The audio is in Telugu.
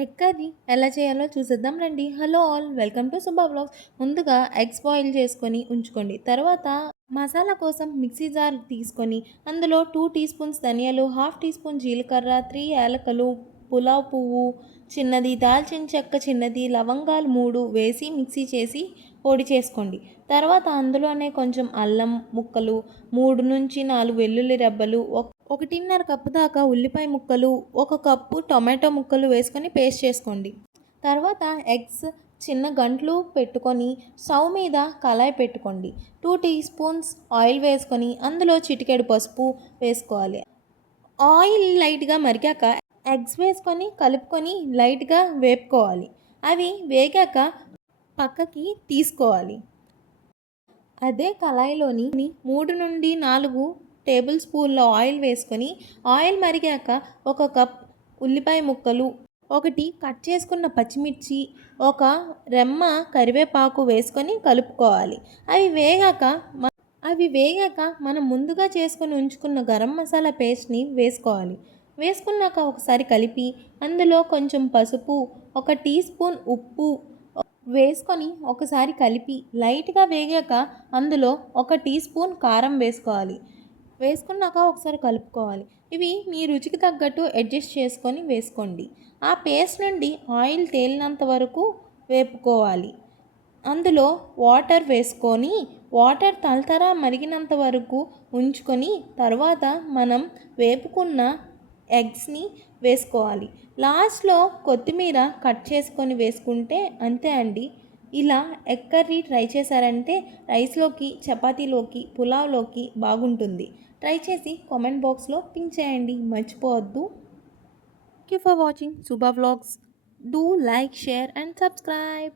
ఎగ్ కర్రీ ఎలా చేయాలో చూసేద్దాం రండి. Hello all, welcome to Subba vlogs. ముందుగా ఎగ్స్ బాయిల్ చేసుకొని ఉంచుకోండి. తర్వాత మసాలా కోసం మిక్సీ జార్ తీసుకొని అందులో 2 టీ స్పూన్స్ ధనియాలు, హాఫ్ టీ స్పూన్ జీలకర్ర, 3 యాలకులు, పులావ్ పువ్వు చిన్నది, దాల్చిన చెక్క చిన్నది, లవంగాలు 3 వేసి మిక్సీ చేసి పొడి చేసుకోండి. తర్వాత అందులోనే కొంచెం అల్లం ముక్కలు, 3-4 వెల్లుల్లి రెబ్బలు, 1.5 కప్పు దాకా ఉల్లిపాయ ముక్కలు, 1 కప్పు టొమాటో ముక్కలు వేసుకొని పేస్ట్ చేసుకోండి. తర్వాత ఎగ్స్ చిన్న గంటలు పెట్టుకొని స్టవ్ మీద కళాయి పెట్టుకోండి. 2 టీ స్పూన్స్ ఆయిల్ వేసుకొని అందులో చిటికెడు పసుపు వేసుకోవాలి. ఆయిల్ లైట్గా మరిగాక ఎగ్స్ వేసుకొని కలుపుకొని లైట్గా వేపుకోవాలి. అవి వేగాక పక్కకి తీసుకోవాలి. అదే కళాయిలోని 3-4 టేబుల్ స్పూన్ల ఆయిల్ వేసుకొని ఆయిల్ మరిగాక 1 కప్ ఉల్లిపాయ ముక్కలు, 1 కట్ చేసుకున్న పచ్చిమిర్చి, 1 రెమ్మ కరివేపాకు వేసుకొని కలుపుకోవాలి. అవి వేగాక మనం ముందుగా చేసుకొని ఉంచుకున్న గరం మసాలా పేస్ట్ని వేసుకోవాలి. వేసుకున్నాక ఒకసారి కలిపి అందులో కొంచెం పసుపు, 1 టీ స్పూన్ ఉప్పు వేసుకొని ఒకసారి కలిపి లైట్గా వేగాక అందులో 1 టీ స్పూన్ కారం వేసుకోవాలి. వేసుకున్నాక ఒకసారి కలుపుకోవాలి. ఇవి మీ రుచికి తగ్గట్టు అడ్జస్ట్ చేసుకొని వేసుకోండి. ఆ పేస్ట్ నుండి ఆయిల్ తేలినంత వరకు వేపుకోవాలి. అందులో వాటర్ వేసుకొని వాటర్ తలతర మరిగినంత వరకు ఉంచుకొని తర్వాత మనం వేపుకున్న ఎగ్స్ని వేసుకోవాలి. లాస్ట్లో కొత్తిమీర కట్ చేసుకొని వేసుకుంటే అంతే అండి. ఇలా ఎగ్ కర్రీ ట్రై చేశారంటే రైస్లోకి, చపాతీలోకి, పులావ్లోకి బాగుంటుంది. ట్రై చేసి కామెంట్ బాక్స్లో పింక్ చేయండి, మర్చిపోవద్దు. Thank you for watching Subba vlogs. Do like, share and subscribe.